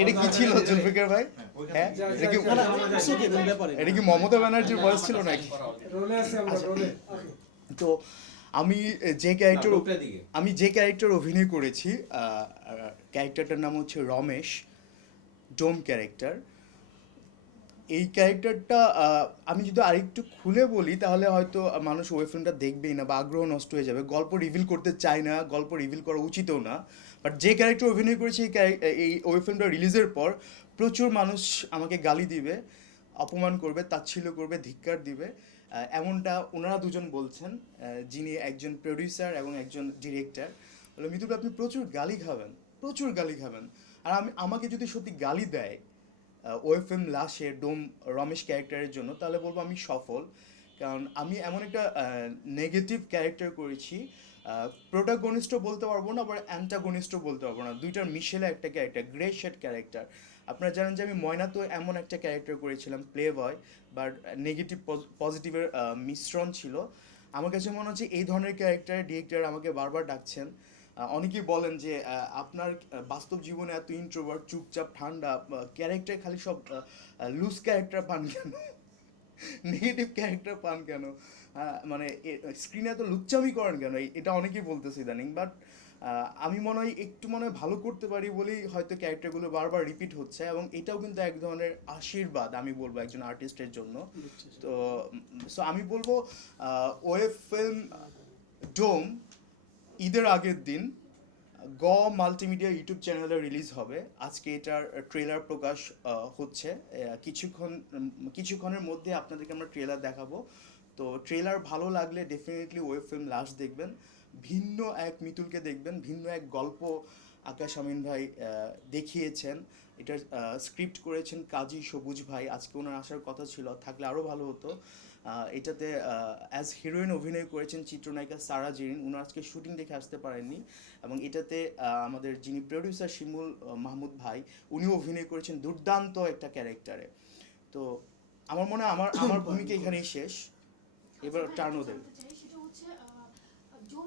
এটা কি ছিল জুলফিকার ভাই? হ্যাঁ? এটা কি এটা কি মমতা ব্যানার্জির বয়স ছিল নাকি? রোলে আছে আমরা রোলে। তো আমি যে ক্যারেক্টার আমি যে ক্যারেক্টার অভিনয় করেছি ক্যারেক্টারটার নাম হচ্ছে রমেশ ডোম ক্যারেক্টার। এই ক্যারেক্টারটা আমি যদি আরেকটু খুলে বলি, তাহলে হয়তো মানুষ ওয়েব ফিল্মটা দেখবেই না বা আগ্রহ নষ্ট হয়ে যাবে। গল্প রিভিল করতে চায় না, গল্প রিভিল করা উচিতও না। বাট যে ক্যারেক্টার অভিনয় করেছি এই এই ওয়েব ফিল্মটা রিলিজের পর, প্রচুর মানুষ আমাকে গালি দিবে, অপমান করবে, তাচ্ছিল্য করবে, ধিক্কার দিবে। এমনটা ওনারা দুজন বলছেন যিনি একজন প্রডিউসার এবং একজন ডিরেক্টর বলে, মিতুল আপনি প্রচুর গালি খাবেন, প্রচুর গালি খাবেন। আর আমি, আমাকে যদি সত্যি গালি দেয় ওএফএম লাশে ডোম, রমেশ ক্যারেক্টারের জন্য, তাহলে বলব আমি সফল। কারণ আমি এমন একটা নেগেটিভ ক্যারেক্টার করেছি প্রোটাগনিস্টও বলতে পারব না, আবার অ্যান্টাগনিস্টও বলতে পারব না। দুইটার মিশেলে একটা ক্যারেক্টার গ্রে শেড ক্যারেক্টার আপনারা জানেন যে আমি ময়নাতো এমন একটা ক্যারেক্টার করেছিলাম প্লে বয় বাট নেগেটিভ পজিটিভের মিশ্রণ ছিল। আমার কাছে মনে হচ্ছে এই ধরনের ক্যারেক্টার ডিরেক্টর আমাকে বারবার ডাকছেন। অনেকেই বলেন যে আপনার বাস্তব জীবনে এত ইন্ট্রোভার্ট চুপচাপ ঠান্ডা ক্যারেক্টার খালি সব লুজ ক্যারেক্টার পান কেন? নেগেটিভ ক্যারেক্টার পান কেন? মানে স্ক্রিনে এত লুচ্চামি করেন কেন? এটা অনেকেই বলতেছে ইদানিং বাট আমি মনে হয় একটু মনে হয় ভালো করতে পারি বলেই হয়তো ক্যারেক্টারগুলো বারবার রিপিট হচ্ছে এবং এটাও কিন্তু এক ধরনের আশীর্বাদ আমি বলব একজন আর্টিস্টের জন্য। তো সো আমি বলব ওয়েব ফিল্ম ডোম ঈদের আগের দিন গ মাল্টিমিডিয়া ইউটিউব চ্যানেলে রিলিজ হবে। আজকে এটার ট্রেলার প্রকাশ হচ্ছে। কিছুক্ষণ কিছুক্ষণের মধ্যে আপনাদেরকে আমরা ট্রেলার দেখাবো। তো ট্রেলার ভালো লাগলে ডেফিনেটলি ওয়েব ফিল্ম লাস্ট দেখবেন। ভিন্ন এক মিতুলকে দেখবেন, ভিন্ন এক গল্প আকাশ আমিন ভাই দেখিয়েছেন। এটার স্ক্রিপ্ট করেছেন কাজী সবুজ ভাই। আজকে ওনার আসার কথা ছিল থাকলে আরও ভালো হতো। এটাতে অ্যাজ হিরোইন অভিনয় করেছেন চিত্রনায়িকা সারা জেরিন। উনার আজকে শুটিং দেখে আসতে পারেননি। এবং এটাতে আমাদের যিনি প্রডিউসার শিমুল মাহমুদ ভাই উনিও অভিনয় করেছেন দুর্দান্ত একটা ক্যারেক্টারে তো আমার মনে হয় আমার আমার ভূমিকা এখানেই শেষ। এবার টার্ন ওদের।